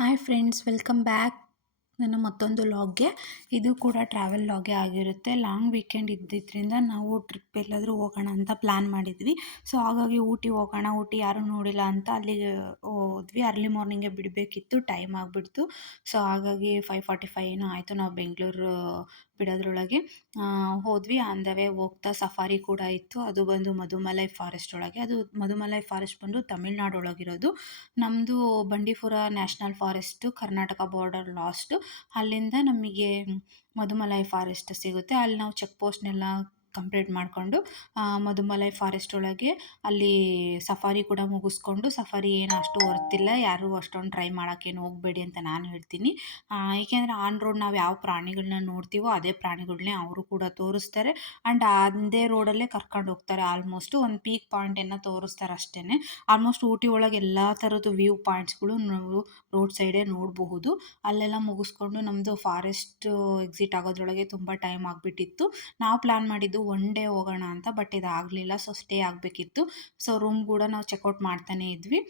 Hi friends, welcome back ನನ್ನ ಮತ್ತೊಂದು ಲಾಗ್ಗೆ. ಇದು ಕೂಡ ಟ್ರಾವೆಲ್ ಲಾಗೇ ಆಗಿರುತ್ತೆ. ಲಾಂಗ್ ವೀಕೆಂಡ್ ಇದ್ದಿದ್ದರಿಂದ ನಾವು ಟ್ರಿಪ್ ಎಲ್ಲಾದರೂ ಹೋಗೋಣ ಅಂತ ಪ್ಲ್ಯಾನ್ ಮಾಡಿದ್ವಿ. ಸೊ ಹಾಗಾಗಿ ಊಟಿ ಹೋಗೋಣ, ಊಟಿ ಯಾರೂ ನೋಡಿಲ್ಲ ಅಂತ ಅಲ್ಲಿಗೆ ಹೋದ್ವಿ. ಅರ್ಲಿ ಮಾರ್ನಿಂಗೇ ಬಿಡಬೇಕಿತ್ತು, ಟೈಮ್ ಆಗಿಬಿಡ್ತು. ಸೊ ಹಾಗಾಗಿ 5:45 ಏನೋ ಆಯಿತು ನಾವು ಬೆಂಗಳೂರು ಬಿಡೋದ್ರೊಳಗೆ. ಹೋದ್ವಿ. ಆನ್ ದ ವೇ ಹೋಗ್ತಾ ಸಫಾರಿ ಕೂಡ ಇತ್ತು. ಅದು ಬಂದು ಮಧುಮಲೈ ಫಾರೆಸ್ಟ್ ಒಳಗೆ. ಅದು ಮಧುಮಲೈ ಫಾರೆಸ್ಟ್ ಬಂದು ತಮಿಳ್ನಾಡು ಒಳಗಿರೋದು. ನಮ್ಮದು Bandipur national forest Karnataka border last. ಅಲ್ಲಿಂದ ನಮಗೆ ಮಧುಮಲೈ ಫಾರೆಸ್ಟ್ ಸಿಗುತ್ತೆ. ಅಲ್ಲಿ ನಾವು ಚೆಕ್ ಪೋಸ್ಟ್ನೆಲ್ಲ ಕಂಪ್ಲೀಟ್ ಮಾಡಿಕೊಂಡು ಮಧುಮಲೈ ಫಾರೆಸ್ಟ್ ಒಳಗೆ ಅಲ್ಲಿ ಸಫಾರಿ ಕೂಡ ಮುಗಿಸ್ಕೊಂಡು, ಸಫಾರಿ ಏನು ಅಷ್ಟು ವರ್ತಿಲ್ಲ, ಯಾರೂ ಅಷ್ಟೊಂದು ಟ್ರೈ ಮಾಡೋಕ್ಕೇನು ಹೋಗಬೇಡಿ ಅಂತ ನಾನು ಹೇಳ್ತೀನಿ. ಏಕೆಂದರೆ ಆನ್ ರೋಡ್ ನಾವು ಯಾವ ಪ್ರಾಣಿಗಳನ್ನ ನೋಡ್ತೀವೋ ಅದೇ ಪ್ರಾಣಿಗಳನ್ನೇ ಅವರು ಕೂಡ ತೋರಿಸ್ತಾರೆ. ಆ್ಯಂಡ್ ಅದೇ ರೋಡಲ್ಲೇ ಕರ್ಕೊಂಡು ಹೋಗ್ತಾರೆ. ಆಲ್ಮೋಸ್ಟು ಒಂದು ಪೀಕ್ ಪಾಯಿಂಟನ್ನು ತೋರಿಸ್ತಾರೆ ಅಷ್ಟೇ. ಆಲ್ಮೋಸ್ಟ್ ಊಟಿ ಒಳಗೆ ಎಲ್ಲ ಥರದ್ದು ವ್ಯೂ ಪಾಯಿಂಟ್ಸ್ಗಳು ನಾವು ರೋಡ್ ಸೈಡೇ ನೋಡಬಹುದು. ಅಲ್ಲೆಲ್ಲ ಮುಗಿಸ್ಕೊಂಡು ನಮ್ಮದು ಫಾರೆಸ್ಟ್ ಎಕ್ಸಿಟ್ ಆಗೋದ್ರೊಳಗೆ ತುಂಬ ಟೈಮ್ ಆಗಿಬಿಟ್ಟಿತ್ತು. ನಾವು ಪ್ಲ್ಯಾನ್ ಮಾಡಿದ್ದು ಒನ್ ಡೇ ಹೋಗೋಣ ಅಂತ, ಬಟ್ ಇದಾಗಲಿಲ್ಲ. ಸೊ ಸ್ಟೇ ಆಗಬೇಕಿತ್ತು. ಸೊ ರೂಮ್ ಕೂಡ ನಾವು ಚೆಕ್ಔಟ್ ಮಾಡ್ತಾನೇ ಇದ್ವಿ.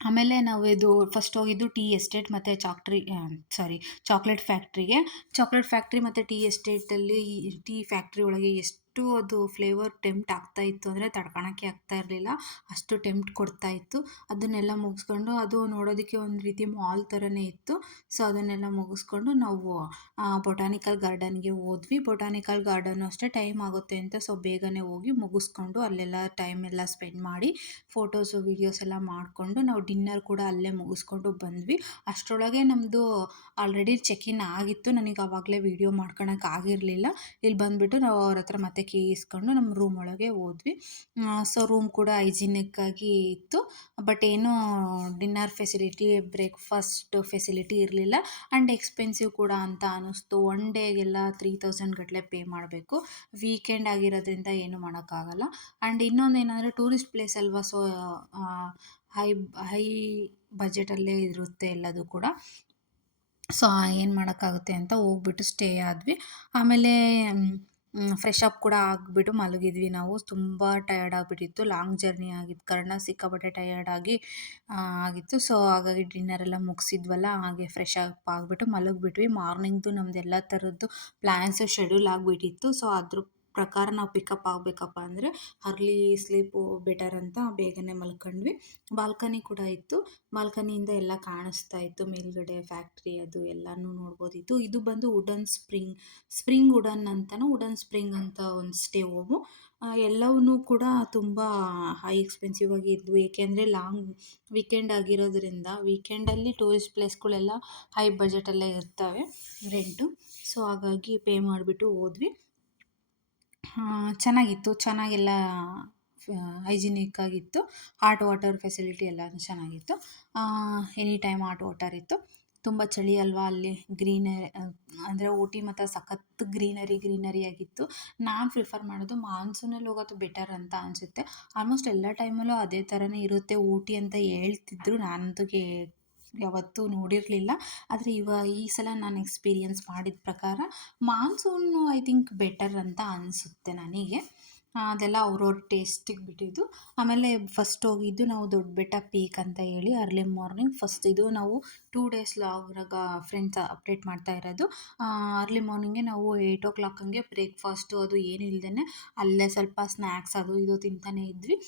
ಆಮೇಲೆ ನಾವು ಇದು ಫಸ್ಟ್ ಹೋಗಿದ್ದು ಟೀ ಎಸ್ಟೇಟ್ ಮತ್ತು ಚಾಕ್ಲೇಟ್ ಫ್ಯಾಕ್ಟ್ರಿಗೆ. ಚಾಕ್ಲೇಟ್ ಫ್ಯಾಕ್ಟ್ರಿ ಮತ್ತು ಟೀ ಎಸ್ಟೇಟಲ್ಲಿ ಟೀ ಫ್ಯಾಕ್ಟ್ರಿ ಒಳಗೆ ಎಷ್ಟು ಅದು ಫ್ಲೇವರ್ ಟೆಂಪ್ಟ್ ಆಗ್ತಾ ಇತ್ತು ಅಂದರೆ ತಡ್ಕೊಳಕ್ಕೆ ಆಗ್ತಾ ಇರಲಿಲ್ಲ, ಅಷ್ಟು ಟೆಂಪ್ಟ್ ಕೊಡ್ತಾ ಇತ್ತು. ಅದನ್ನೆಲ್ಲ ಮುಗಿಸ್ಕೊಂಡು, ಅದು ನೋಡೋದಕ್ಕೆ ಒಂದು ರೀತಿ ಮಾಲ್ ಥರನೇ ಇತ್ತು. ಸೊ ಅದನ್ನೆಲ್ಲ ಮುಗಿಸ್ಕೊಂಡು ನಾವು ಬೊಟಾನಿಕಲ್ ಗಾರ್ಡನ್ಗೆ ಹೋದ್ವಿ. ಬೊಟಾನಿಕಲ್ ಗಾರ್ಡನ್ನು ಅಷ್ಟೇ ಟೈಮ್ ಆಗುತ್ತೆ ಅಂತ ಸೊ ಬೇಗನೆ ಹೋಗಿ ಮುಗಿಸ್ಕೊಂಡು ಅಲ್ಲೆಲ್ಲ ಟೈಮ್ ಎಲ್ಲ ಸ್ಪೆಂಡ್ ಮಾಡಿ ಫೋಟೋಸು ವೀಡಿಯೋಸ್ ಎಲ್ಲ ಮಾಡಿಕೊಂಡು ನಾವು ಡಿನ್ನರ್ ಕೂಡ ಅಲ್ಲೇ ಮುಗಿಸ್ಕೊಂಡು ಬಂದ್ವಿ. ಅಷ್ಟರೊಳಗೆ ನಮ್ಮದು ಆಲ್ರೆಡಿ ಚೆಕ್-ಇನ್ ಆಗಿತ್ತು. ನನಗೆ ಆವಾಗಲೇ ವೀಡಿಯೋ ಮಾಡ್ಕೊಳಕ್ಕೆ ಆಗಿರಲಿಲ್ಲ. ಇಲ್ಲಿ ಬಂದುಬಿಟ್ಟು ನಾವು ಅವ್ರ ಹತ್ರ ಮತ್ತೆ ಕೀ ಇಸ್ಕೊಂಡು ನಮ್ಮ ರೂಮ್ ಒಳಗೆ ಹೋದ್ವಿ. ಸೊ ರೂಮ್ ಕೂಡ ಹೈಜಿನಿಕ್ಕಾಗಿ ಇತ್ತು. ಬಟ್ ಏನೂ ಡಿನ್ನರ್ ಫೆಸಿಲಿಟಿ, ಬ್ರೇಕ್ಫಾಸ್ಟ್ ಫೆಸಿಲಿಟಿ ಇರಲಿಲ್ಲ. ಆ್ಯಂಡ್ ಎಕ್ಸ್ಪೆನ್ಸಿವ್ ಕೂಡ ಅಂತ ಅನ್ನಿಸ್ತು. ಒನ್ ಡೇಗೆಲ್ಲ 3000 ಗಟ್ಟಲೆ ಪೇ ಮಾಡಬೇಕು. ವೀಕೆಂಡ್ ಆಗಿರೋದ್ರಿಂದ ಏನೂ ಮಾಡೋಕ್ಕಾಗಲ್ಲ. ಆ್ಯಂಡ್ ಇನ್ನೊಂದೇನೆಂದರೆ ಟೂರಿಸ್ಟ್ ಪ್ಲೇಸ್ ಅಲ್ವಾ, ಸೊ ಹೈ ಬಜೆಟಲ್ಲೇ ಇರುತ್ತೆ ಎಲ್ಲದೂ ಕೂಡ. ಸೊ ಏನು ಮಾಡೋಕ್ಕಾಗುತ್ತೆ ಅಂತ ಹೋಗ್ಬಿಟ್ಟು ಸ್ಟೇ ಆದ್ವಿ. ಆಮೇಲೆ ಫ್ರೆಶ್ ಅಪ್ ಕೂಡ ಆಗಿಬಿಟ್ಟು ಮಲಗಿದ್ವಿ ನಾವು. ತುಂಬ ಟಯರ್ಡ್ ಆಗಿಬಿಟ್ಟಿತ್ತು. ಲಾಂಗ್ ಜರ್ನಿ ಆಗಿದ್ದ ಕಾರಣ ಸಿಕ್ಕಾಪಟ್ಟೆ ಟಯರ್ಡ್ ಆಗಿತ್ತು. ಸೊ ಹಾಗಾಗಿ ಡಿನ್ನರೆಲ್ಲ ಮುಗಿಸಿದ್ವಲ್ಲ, ಹಾಗೆ ಫ್ರೆಶ್ ಅಪ್ ಆಗಿಬಿಟ್ಟು ಮಲಗಿಬಿಟ್ವಿ. ಮಾರ್ನಿಂಗ್ದು ನಮ್ಮದು ಎಲ್ಲ ಥರದ್ದು ಪ್ಲ್ಯಾನ್ಸು ಶೆಡ್ಯೂಲ್ ಆಗಿಬಿಟ್ಟಿತ್ತು. ಸೊ ಅದ್ರ ಪ್ರಕಾರ ನಾವು ಪಿಕಪ್ ಆಗಬೇಕಪ್ಪ ಅಂದರೆ ಅರ್ಲಿ ಸ್ಲೀಪು ಬೆಟರ್ ಅಂತ ಬೇಗನೆ ಮಲ್ಕೊಂಡ್ವಿ. ಬಾಲ್ಕನಿ ಕೂಡ ಇತ್ತು. ಬಾಲ್ಕನಿಯಿಂದ ಎಲ್ಲ ಕಾಣಿಸ್ತಾ ಇತ್ತು. ಮೇಲ್ಗಡೆ ಫ್ಯಾಕ್ಟ್ರಿ ಅದು ಎಲ್ಲನೂ ನೋಡ್ಬೋದಿತ್ತು. ಇದು ಬಂದು ವುಡನ್ ಸ್ಪ್ರಿಂಗ್ ವುಡನ್ ಸ್ಪ್ರಿಂಗ್ ಅಂತ ಒಂದು ಸ್ಟೇ ಹೋಮು. ಎಲ್ಲವೂ ಕೂಡ ತುಂಬ ಹೈ ಎಕ್ಸ್ಪೆನ್ಸಿವ್ ಆಗಿ ಇದ್ವು. ಏಕೆಂದರೆ ಲಾಂಗ್ ವೀಕೆಂಡ್ ಆಗಿರೋದ್ರಿಂದ, ವೀಕೆಂಡಲ್ಲಿ ಟೂರಿಸ್ಟ್ ಪ್ಲೇಸ್ಗಳೆಲ್ಲ ಹೈ ಬಜೆಟಲ್ಲೇ ಇರ್ತವೆ ರೆಂಟು. ಸೊ ಹಾಗಾಗಿ ಪೇ ಮಾಡಿಬಿಟ್ಟು ಹೋದ್ವಿ. ಚೆನ್ನಾಗಿತ್ತು. ಚೆನ್ನಾಗೆಲ್ಲ ಹೈಜಿನಿಕ್ ಆಗಿತ್ತು. ಹಾಟ್ ವಾಟರ್ ಫೆಸಿಲಿಟಿ ಎಲ್ಲನೂ ಚೆನ್ನಾಗಿತ್ತು. ಎನಿ ಟೈಮ್ ಹಾಟ್ ವಾಟರ್ ಇತ್ತು. ತುಂಬ ಚಳಿ ಅಲ್ವಾ ಅಲ್ಲಿ. ಅಂದರೆ ಊಟಿ ಮತ್ತು ಸಖತ್ ಗ್ರೀನರಿ ಆಗಿತ್ತು. ನಾನು ಪ್ರಿಫರ್ ಮಾಡೋದು ಮಾನ್ಸೂನಲ್ಲಿ ಹೋಗೋದು ಬೆಟರ್ ಅಂತ ಅನಿಸುತ್ತೆ. ಆಲ್ಮೋಸ್ಟ್ ಎಲ್ಲ ಟೈಮಲ್ಲೂ ಅದೇ ಥರನೇ ಇರುತ್ತೆ ಊಟಿ ಅಂತ ಹೇಳ್ತಿದ್ರು. ನಾನಂತೂ ಯಾವತ್ತೂ ನೋಡಿರಲಿಲ್ಲ. ಆದರೆ ಈ ಸಲ ನಾನು ಎಕ್ಸ್ಪೀರಿಯನ್ಸ್ ಮಾಡಿದ ಪ್ರಕಾರ ಮಾನ್ಸೂನು ಐ ಥಿಂಕ್ ಬೆಟರ್ ಅಂತ ಅನಿಸುತ್ತೆ ನನಗೆ. ಅದೆಲ್ಲ ಅವ್ರವ್ರ ಟೇಸ್ಟಿಗೆ ಬಿಟ್ಟಿದ್ದು. ಆಮೇಲೆ ಫಸ್ಟ್ ಹೋಗಿದ್ದು ನಾವು ದೊಡ್ಡಬೆಟ್ಟ ಪೀಕ್ ಅಂತ ಹೇಳಿ ಅರ್ಲಿ ಮಾರ್ನಿಂಗ್. ಫಸ್ಟ್ ಇದು ನಾವು 2 ಡೇಸ್ ಲಾಗ್ರಾಗ ಫ್ರೆಂಡ್ಸ್ ಅಪ್ಡೇಟ್ ಮಾಡ್ತಾ ಇರೋದು. ಅರ್ಲಿ ಮಾರ್ನಿಂಗೇ ನಾವು 8 ಹಂಗೆ ಬ್ರೇಕ್ಫಾಸ್ಟು ಅದು ಏನು ಇಲ್ಲದೇ ಅಲ್ಲೇ ಸ್ವಲ್ಪ ಸ್ನ್ಯಾಕ್ಸ್ ಅದು ಇದು ತಿಂತಾನೇ ಇದ್ವಿ.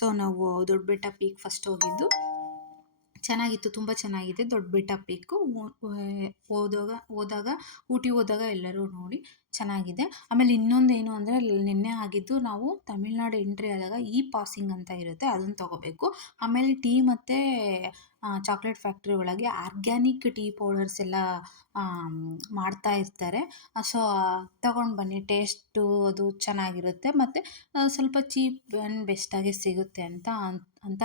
ಸೊ ನಾವು ದೊಡ್ಡಬೆಟ್ಟ ಪೀಕ್ ಫಸ್ಟ್ ಹೋಗಿದ್ದು. ಚೆನ್ನಾಗಿತ್ತು, ತುಂಬ ಚೆನ್ನಾಗಿದೆ ದೊಡ್ಡಬೆಟ್ಟ ಪೀಕು. ಹೋದಾಗ ಊಟಿಗೆ ಹೋದಾಗ ಎಲ್ಲರೂ ನೋಡಿ ಚೆನ್ನಾಗಿದೆ. ಆಮೇಲೆ ಇನ್ನೊಂದೇನು ಅಂದರೆ ನಿನ್ನೆ ಆಗಿದ್ದು, ನಾವು ತಮಿಳ್ನಾಡು ಎಂಟ್ರಿ ಆದಾಗ ಪಾಸಿಂಗ್ ಅಂತ ಇರುತ್ತೆ, ಅದನ್ನು ತೊಗೋಬೇಕು. ಆಮೇಲೆ ಟೀ ಮತ್ತು ಚಾಕ್ಲೇಟ್ ಫ್ಯಾಕ್ಟ್ರಿ ಒಳಗೆ ಆರ್ಗ್ಯಾನಿಕ್ ಟೀ ಪೌಡರ್ಸ್ ಎಲ್ಲ ಮಾಡ್ತಾ ಇರ್ತಾರೆ. ಸೊ ತಗೊಂಡು ಬನ್ನಿ, ಟೇಸ್ಟು ಅದು ಚೆನ್ನಾಗಿರುತ್ತೆ ಮತ್ತು ಸ್ವಲ್ಪ ಚೀಪ್ ಆ್ಯಂಡ್ ಬೆಸ್ಟಾಗಿ ಸಿಗುತ್ತೆ ಅಂತ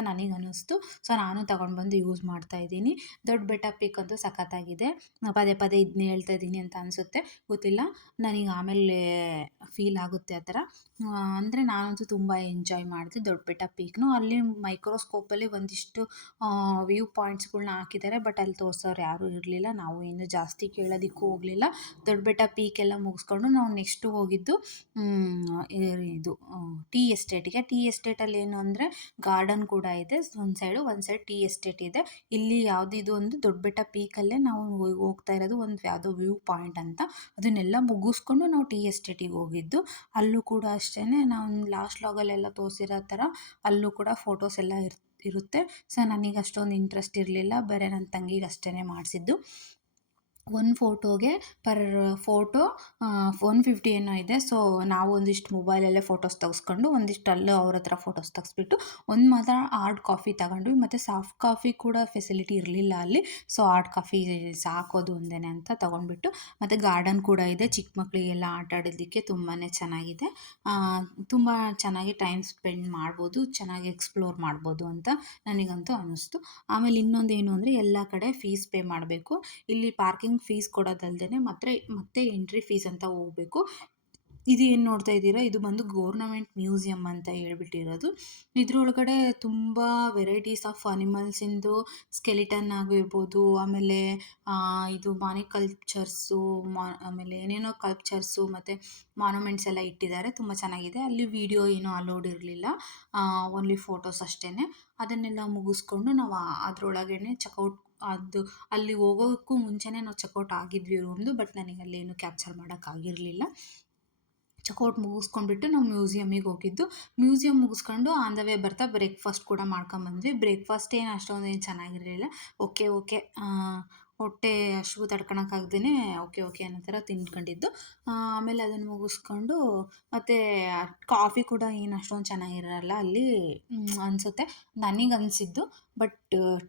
ನನಗೆ ಅನ್ನಿಸ್ತು. ಸೊ ನಾನು ತಗೊಂಡು ಬಂದು ಯೂಸ್ ಮಾಡ್ತಾಯಿದ್ದೀನಿ. ದೊಡ್ಡಬೆಟ್ಟ ಪೀಕ್ ಅಂತೂ ಸಖತ್ತಾಗಿದೆ. ಪದೇ ಪದೇ ಇದನ್ನೇ ಹೇಳ್ತಾ ಇದ್ದೀನಿ ಅಂತ ಅನಿಸುತ್ತೆ, ಗೊತ್ತಿಲ್ಲ. ನನಗೆ ಆಮೇಲೆ ಫೀಲ್ ಆಗುತ್ತೆ ಆ ಥರ. ಅಂದರೆ ನಾನಂತೂ ತುಂಬ ಎಂಜಾಯ್ ಮಾಡಿದೆ ದೊಡ್ಡ ಬೆಟ್ಟ ಪೀಕ್‌ನು. ಅಲ್ಲಿ ಮೈಕ್ರೋಸ್ಕೋಪಲ್ಲಿ ಒಂದಿಷ್ಟು ವ್ಯೂ ಪಾಯಿಂಟ್ಸ್‌ಗಳ್ನ ಹಾಕಿದ್ದಾರೆ. ಬಟ್ ಅಲ್ಲಿ ತೋರ್ಸೋರು ಯಾರೂ ಇರಲಿಲ್ಲ. ನಾವು ಇನ್ನು ಜಾಸ್ತಿ ಕೇಳೋದಕ್ಕೂ ಹೋಗಲಿಲ್ಲ. ದೊಡ್ಡ ಬೆಟ್ಟ ಪೀಕ್ ಎಲ್ಲ ಮುಗಿಸ್ಕೊಂಡು ನಾವು ನೆಕ್ಸ್ಟು ಹೋಗಿದ್ದು ಇದು ಟೀ ಎಸ್ಟೇಟ್‌ಗೆ. ಟೀ ಎಸ್ಟೇಟಲ್ಲಿ ಏನು ಅಂದರೆ ಗಾರ್ಡನ್ ಕೂಡ ಇದೆ ಒಂದು ಸೈಡು, ಒಂದು ಸೈಡ್ ಟೀ ಎಸ್ಟೇಟ್ ಇದೆ. ಇಲ್ಲಿ ಯಾವುದಿದು ಒಂದು ದೊಡ್ಡ ಬೆಟ್ಟ ಪೀಕಲ್ಲೇ ನಾವು ಹೋಗ್ತಾ ಇರೋದು ಒಂದು ಯಾವುದೋ ವ್ಯೂ ಪಾಯಿಂಟ್ ಅಂತ. ಅದನ್ನೆಲ್ಲ ಮುಗಿಸ್ಕೊಂಡು ನಾವು ಟೀ ಎಸ್ಟೇಟಿಗೆ ಹೋಗಿದ್ದು. ಅಲ್ಲೂ ಕೂಡ ಅಷ್ಟೇನೆ ನಾವು ಲಾಸ್ಟ್ ಲಾಗಲ್ಲೆಲ್ಲ ತೋರಿಸಿರೋ ಥರ ಅಲ್ಲೂ ಕೂಡ ಫೋಟೋಸ್ ಎಲ್ಲ ಇರುತ್ತೆ. ಸೊ ನನಗೆ ಅಷ್ಟೊಂದು ಇಂಟ್ರೆಸ್ಟ್ ಇರಲಿಲ್ಲ. ಬರೀ ನನ್ನ ತಂಗಿಗೆ ಅಷ್ಟೇ ಮಾಡಿಸಿದ್ದು. ಒಂದು ಫೋಟೋಗೆ ಪರ್ ಫೋಟೋ 150 ಏನೋ ಇದೆ. ಸೊ ನಾವು ಒಂದಿಷ್ಟು ಮೊಬೈಲಲ್ಲೇ ಫೋಟೋಸ್ ತೆಗೆಸ್ಕೊಂಡು ಒಂದಿಷ್ಟು ಅಲ್ಲೇ ಅವ್ರ ಹತ್ರ ಫೋಟೋಸ್ ತೆಗೆಸ್ಬಿಟ್ಟು ಒಂದು ಮಾತ್ರ ಹಾರ್ಡ್ ಕಾಫಿ ತಗೊಂಡ್ವಿ. ಮತ್ತು ಸಾಫ್ಟ್ ಕಾಫಿ ಕೂಡ ಫೆಸಿಲಿಟಿ ಇರಲಿಲ್ಲ ಅಲ್ಲಿ. ಸೊ ಹಾರ್ಡ್ ಕಾಫಿ ಸಾಕೋದು ಒಂದೇ ಅಂತ ತೊಗೊಂಡ್ಬಿಟ್ಟು, ಮತ್ತು ಗಾರ್ಡನ್ ಕೂಡ ಇದೆ. ಚಿಕ್ಕ ಮಕ್ಕಳಿಗೆಲ್ಲ ಆಟ ಆಡೋದಕ್ಕೆ ತುಂಬಾ ಚೆನ್ನಾಗಿದೆ. ತುಂಬ ಚೆನ್ನಾಗಿ ಟೈಮ್ ಸ್ಪೆಂಡ್ ಮಾಡ್ಬೋದು, ಚೆನ್ನಾಗಿ ಎಕ್ಸ್ಪ್ಲೋರ್ ಮಾಡ್ಬೋದು ಅಂತ ನನಗಂತೂ ಅನ್ನಿಸ್ತು. ಆಮೇಲೆ ಇನ್ನೊಂದೇನು ಅಂದರೆ ಎಲ್ಲ ಕಡೆ ಫೀಸ್ ಪೇ ಮಾಡಬೇಕು. ಇಲ್ಲಿ ಪಾರ್ಕಿಂಗ್ ಫೀಸ್ ಕೊಡೋದಲ್ದೇ ಮತ್ತೆ ಎಂಟ್ರಿ ಫೀಸ್ ಅಂತ ಹೋಗಬೇಕು. ಇದು ಏನು ನೋಡ್ತಾ ಇದ್ದೀರಾ, ಇದು ಬಂದು ಗೌರ್ನಮೆಂಟ್ ಮ್ಯೂಸಿಯಮ್ ಅಂತ ಹೇಳ್ಬಿಟ್ಟಿರೋದು. ಇದ್ರೊಳಗಡೆ ತುಂಬ ವೆರೈಟೀಸ್ ಆಫ್ ಅನಿಮಲ್ಸಿಂದು ಸ್ಕೆಲಿಟನ್ ಆಗಿರ್ಬೋದು, ಆಮೇಲೆ ಇದು ಮಾನಿಕಲ್ಚರ್ಸು, ಆಮೇಲೆ ಏನೇನೋ ಕಲ್ಚರ್ಸು ಮತ್ತು ಮಾನ್ಯುಮೆಂಟ್ಸ್ ಎಲ್ಲ ಇಟ್ಟಿದ್ದಾರೆ. ತುಂಬ ಚೆನ್ನಾಗಿದೆ. ಅಲ್ಲಿ ವಿಡಿಯೋ ಏನೂ ಅಲೋಡ್ ಇರಲಿಲ್ಲ, ಓನ್ಲಿ ಫೋಟೋಸ್ ಅಷ್ಟೇ. ಅದನ್ನೆಲ್ಲ ಮುಗಿಸ್ಕೊಂಡು ನಾವು ಅದರೊಳಗೇ ಚೆಕ್ಔಟ್ ಅದು ಅಲ್ಲಿ ಹೋಗೋಕ್ಕೂ ಮುಂಚೆನೇ ನಾವು ಚೆಕ್ಔಟ್ ಆಗಿದ್ವಿ ರೂಮ್ದು. ಬಟ್ ನನಗೆ ಅಲ್ಲೇನು ಕ್ಯಾಪ್ಚರ್ ಮಾಡೋಕ್ಕಾಗಿರಲಿಲ್ಲ. ಚೆಕ್ಔಟ್ ಮುಗಿಸ್ಕೊಂಡ್ಬಿಟ್ಟು ನಾವು ಮ್ಯೂಸಿಯಮಿಗೆ ಹೋಗಿದ್ದು. ಮ್ಯೂಸಿಯಮ್ ಮುಗಿಸ್ಕೊಂಡು ಆನ್ ದ ವೇ ಬರ್ತಾ ಬ್ರೇಕ್ಫಾಸ್ಟ್ ಕೂಡ ಮಾಡ್ಕೊಂಬಂದ್ವಿ. ಬ್ರೇಕ್ಫಾಸ್ಟ್ ಏನು ಅಷ್ಟೊಂದೇನು ಚೆನ್ನಾಗಿರಲಿಲ್ಲ. ಓಕೆ ಹೊಟ್ಟೆ ಹಸಿವು ತಡ್ಕೊಳಕ್ಕಾಗ್ದೇ ಓಕೆ ಅನ್ನೋ ಥರ ತಿಂದ್ಕೊಂಡಿದ್ದು. ಆಮೇಲೆ ಅದನ್ನು ಮುಗಿಸ್ಕೊಂಡು ಮತ್ತು ಕಾಫಿ ಕೂಡ ಏನು ಅಷ್ಟೊಂದು ಚೆನ್ನಾಗಿರಲ್ಲ ಅಲ್ಲಿ ಅನಿಸುತ್ತೆ, ನನಗೆ ಅನಿಸಿದ್ದು. ಬಟ್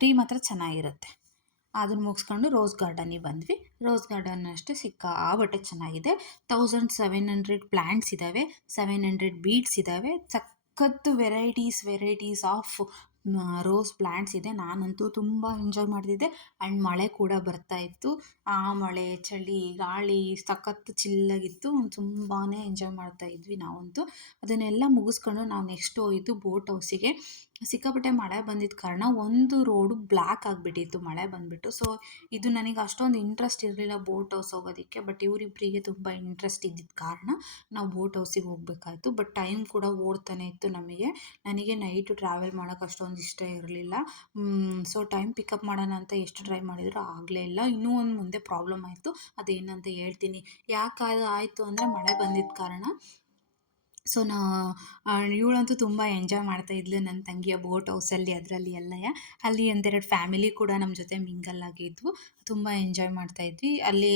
ಟೀ ಮಾತ್ರ ಚೆನ್ನಾಗಿರುತ್ತೆ. ಅದನ್ನು ಮುಗಿಸ್ಕೊಂಡು ರೋಸ್ ಗಾರ್ಡನಿಗೆ ಬಂದ್ವಿ. ರೋಸ್ ಗಾರ್ಡನ್ ಅಷ್ಟೇ ಸಿಕ್ಕಾಪಟ್ಟೆ ಚೆನ್ನಾಗಿದೆ. 1700 ಪ್ಲ್ಯಾಂಟ್ಸ್ ಇದ್ದಾವೆ, 700 ಬೀಡ್ಸ್ ಇದ್ದಾವೆ. ಸಖತ್ತು ವೆರೈಟೀಸ್ ಆಫ್ ರೋಸ್ ಪ್ಲ್ಯಾಂಟ್ಸ್ ಇದೆ. ನಾನಂತೂ ತುಂಬ ಎಂಜಾಯ್ ಮಾಡ್ತಿದ್ದೆ. ಆ್ಯಂಡ್ ಮಳೆ ಕೂಡ ಬರ್ತಾ ಇತ್ತು. ಆ ಮಳೆ, ಚಳಿ, ಗಾಳಿ ಸಖತ್ತು ಚಿಲ್ಲಾಗಿತ್ತು. ತುಂಬಾ ಎಂಜಾಯ್ ಮಾಡ್ತಾ ಇದ್ವಿ ನಾವಂತೂ. ಅದನ್ನೆಲ್ಲ ಮುಗಿಸ್ಕೊಂಡು ನಾವು ನೆಕ್ಸ್ಟ್ ಹೋಗಿದ್ದು ಬೋಟ್ ಹೌಸಿಗೆ. ಸಿಕ್ಕಾಪಟ್ಟೆ ಮಳೆ ಬಂದಿದ್ದ ಕಾರಣ ಒಂದು ರೋಡು ಬ್ಲ್ಯಾಕ್ ಆಗಿಬಿಟ್ಟಿತ್ತು ಮಳೆ ಬಂದುಬಿಟ್ಟು. ಸೊ ಇದು ನನಗೆ ಅಷ್ಟೊಂದು ಇಂಟ್ರೆಸ್ಟ್ ಇರಲಿಲ್ಲ ಬೋಟ್ ಹೌಸ್ ಹೋಗೋದಕ್ಕೆ. ಬಟ್ ಇವರಿಬ್ಬರಿಗೆ ತುಂಬ ಇಂಟ್ರೆಸ್ಟ್ ಇದ್ದಿದ್ದ ಕಾರಣ ನಾವು ಬೋಟ್ ಹೌಸಿಗೆ ಹೋಗಬೇಕಾಯ್ತು. ಬಟ್ ಟೈಮ್ ಕೂಡ ಓಡ್ತಾನೆ ಇತ್ತು ನಮಗೆ. ನನಗೆ ನೈಟು ಟ್ರಾವೆಲ್ ಮಾಡೋಕ್ಕೆ ಅಷ್ಟೊಂದು ಇಷ್ಟ ಇರಲಿಲ್ಲ. ಸೊ ಟೈಮ್ ಪಿಕಪ್ ಮಾಡೋಣ ಅಂತ ಎಷ್ಟು ಟ್ರೈ ಮಾಡಿದರೂ ಆಗಲೇ ಇಲ್ಲ. ಇನ್ನೂ ಒಂದು ಮುಂದೆ ಪ್ರಾಬ್ಲಮ್ ಆಯಿತು, ಅದೇನಂತ ಹೇಳ್ತೀನಿ. ಯಾಕೆ ಅದು ಆಯಿತು ಅಂದರೆ ಮಳೆ ಬಂದಿದ್ದ ಕಾರಣ. ಸೊ ಇವಳಂತೂ ತುಂಬ ಎಂಜಾಯ್ ಮಾಡ್ತಾ ಇದ್ಲು, ನನ್ನ ತಂಗಿಯ ಬೋಟ್ ಹೌಸಲ್ಲಿ. ಅದರಲ್ಲಿ ಎಲ್ಲಯ ಅಲ್ಲಿ ಒಂದೆರಡು ಫ್ಯಾಮಿಲಿ ಕೂಡ ನಮ್ಮ ಜೊತೆ ಮಿಂಗಲ್ ಆಗಿದ್ವು. ತುಂಬ ಎಂಜಾಯ್ ಮಾಡ್ತಾ ಇದ್ವಿ ಅಲ್ಲಿ.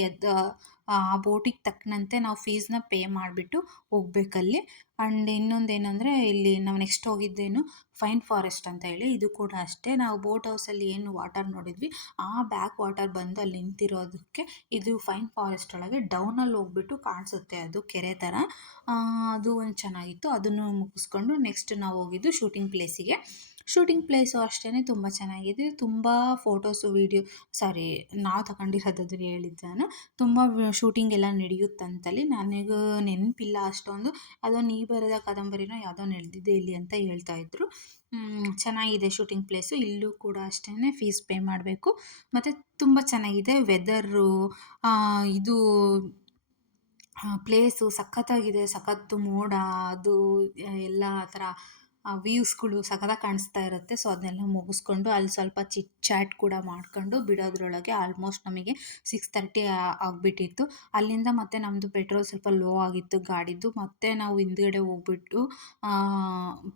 ಆ ಬೋಟಿಗೆ ತಕ್ಕನಂತೆ ನಾವು ಫೀಸ್ನ ಪೇ ಮಾಡಿಬಿಟ್ಟು ಹೋಗ್ಬೇಕಲ್ಲಿ. ಆ್ಯಂಡ್ ಇನ್ನೊಂದೇನೆಂದರೆ ಇಲ್ಲಿ ನಾವು ನೆಕ್ಸ್ಟ್ ಹೋಗಿದ್ದೇನು ಫೈನ್ ಫಾರೆಸ್ಟ್ ಅಂತ ಹೇಳಿ. ಇದು ಕೂಡ ಅಷ್ಟೇ, ನಾವು ಬೋಟ್ ಹೌಸಲ್ಲಿ ಏನು ವಾಟರ್ ನೋಡಿದ್ವಿ ಆ ಬ್ಯಾಕ್ ವಾಟರ್ ಬಂದು ಅಲ್ಲಿ ನಿಂತಿರೋದಕ್ಕೆ ಇದು ಫೈನ್ ಫಾರೆಸ್ಟ್ ಒಳಗೆ ಡೌನಲ್ಲಿ ಹೋಗ್ಬಿಟ್ಟು ಕಾಣಿಸುತ್ತೆ, ಅದು ಕೆರೆ ಥರ. ಅದು ಒಂದು ಚೆನ್ನಾಗಿತ್ತು. ಅದನ್ನು ಮುಗಿಸ್ಕೊಂಡು ನೆಕ್ಸ್ಟ್ ನಾವು ಹೋಗಿದ್ದು ಶೂಟಿಂಗ್ ಪ್ಲೇಸಿಗೆ. ಶೂಟಿಂಗ್ ಪ್ಲೇಸು ಅಷ್ಟೇ ತುಂಬ ಚೆನ್ನಾಗಿದೆ. ತುಂಬ ಫೋಟೋಸು ನಾವು ತಗೊಂಡಿರೋದನ್ನು ಹೇಳಿದ್ದು ನಾನು. ತುಂಬ ಶೂಟಿಂಗ್ ಎಲ್ಲ ನಡೆಯುತ್ತಂತಲ್ಲಿ. ನನಗೂ ನೆನಪಿಲ್ಲ ಅಷ್ಟೊಂದು. ಅದೋ ನೀ ಬರೆದ ಕಾದಂಬರಿನೋ ಯಾವುದೋ ನಡೆದಿದೆ ಇಲ್ಲಿ ಅಂತ ಹೇಳ್ತಾಯಿದ್ರು. ಚೆನ್ನಾಗಿದೆ ಶೂಟಿಂಗ್ ಪ್ಲೇಸು. ಇಲ್ಲೂ ಕೂಡ ಅಷ್ಟೇ ಫೀಸ್ ಪೇ ಮಾಡಬೇಕು. ಮತ್ತು ತುಂಬ ಚೆನ್ನಾಗಿದೆ ವೆದರು. ಇದು ಪ್ಲೇಸು ಸಖತ್ತಾಗಿದೆ. ಸಖತ್ತು ಮೋಡ, ಅದು ಎಲ್ಲ ಆ ಥರ ವ್ಯೂಸ್ಗಳು ಸಖತ್ತಾಗಿ ಕಾಣಿಸ್ತಾ ಇರುತ್ತೆ. ಸೊ ಅದನ್ನೆಲ್ಲ ಮುಗಿಸ್ಕೊಂಡು ಅಲ್ಲಿ ಸ್ವಲ್ಪ ಚಿಟ್ ಚಾಟ್ ಕೂಡ ಮಾಡ್ಕೊಂಡು ಬಿಡೋದ್ರೊಳಗೆ ಆಲ್ಮೋಸ್ಟ್ ನಮಗೆ 6:30 ಆಗಿಬಿಟ್ಟಿತ್ತು. ಅಲ್ಲಿಂದ ಮತ್ತೆ ನಮ್ಮದು ಪೆಟ್ರೋಲ್ ಸ್ವಲ್ಪ ಲೋ ಆಗಿತ್ತು ಗಾಡಿದು. ಮತ್ತೆ ನಾವು ಹಿಂದ್ಗಡೆ ಹೋಗ್ಬಿಟ್ಟು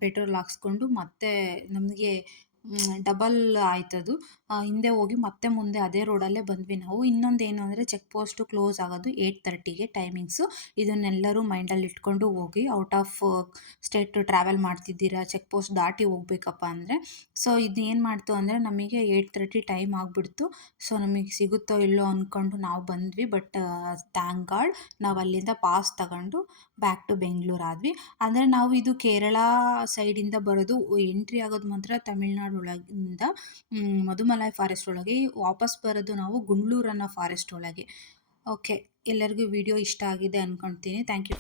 ಪೆಟ್ರೋಲ್ ಹಾಕ್ಸ್ಕೊಂಡು ಮತ್ತೆ ನಮಗೆ ಡಬಲ್ ಆಯ್ತದು. ಹಿಂದೆ ಹೋಗಿ ಮತ್ತೆ ಮುಂದೆ ಅದೇ ರೋಡಲ್ಲೇ ಬಂದ್ವಿ ನಾವು. ಇನ್ನೊಂದೇನು ಅಂದರೆ ಚೆಕ್ ಪೋಸ್ಟು ಕ್ಲೋಸ್ ಆಗೋದು 8:30ಗೆ ಟೈಮಿಂಗ್ಸು. ಇದನ್ನೆಲ್ಲರೂ ಮೈಂಡಲ್ಲಿ ಇಟ್ಕೊಂಡು ಹೋಗಿ. ಔಟ್ ಆಫ್ ಸ್ಟೇಟ್ ಟ್ರಾವೆಲ್ ಮಾಡ್ತಿದ್ದೀರಾ, ಚೆಕ್ ಪೋಸ್ಟ್ ದಾಟಿ ಹೋಗ್ಬೇಕಪ್ಪ ಅಂದರೆ. ಸೊ ಇದು ಏನು ಮಾಡ್ತು ಅಂದರೆ ನಮಗೆ 8:30 ಟೈಮ್ ಆಗಿಬಿಡ್ತು. ಸೊ ನಮಗೆ ಸಿಗುತ್ತೋ ಇಲ್ಲೋ ಅಂದ್ಕೊಂಡು ನಾವು ಬಂದ್ವಿ. ಬಟ್ ಥ್ಯಾಂಕ್ ಗಾಡ್ ನಾವು ಅಲ್ಲಿಂದ ಪಾಸ್ ತಗೊಂಡು ಬ್ಯಾಕ್ ಟು ಬೆಂಗಳೂರು ಆದ್ವಿ. ಅಂದರೆ ನಾವು ಇದು ಕೇರಳ ಸೈಡಿಂದ ಬರೋದು. ಎಂಟ್ರಿ ಆಗೋದು ಮಾತ್ರ ತಮಿಳ್ನಾಡು ಒಳಗಿಂದ ಮಧುಮಲೈ ಫಾರೆಸ್ಟ್ ಒಳಗೆ. ವಾಪಸ್ ಬರೋದು ನಾವು ಗುಂಡ್ಲೂರು ಅನ್ನೋ ಫಾರೆಸ್ಟ್ ಒಳಗೆ. ಓಕೆ, ಎಲ್ಲರಿಗೂ ವಿಡಿಯೋ ಇಷ್ಟ ಆಗಿದೆ ಅಂದ್ಕೊಳ್ತೀನಿ. Thank you.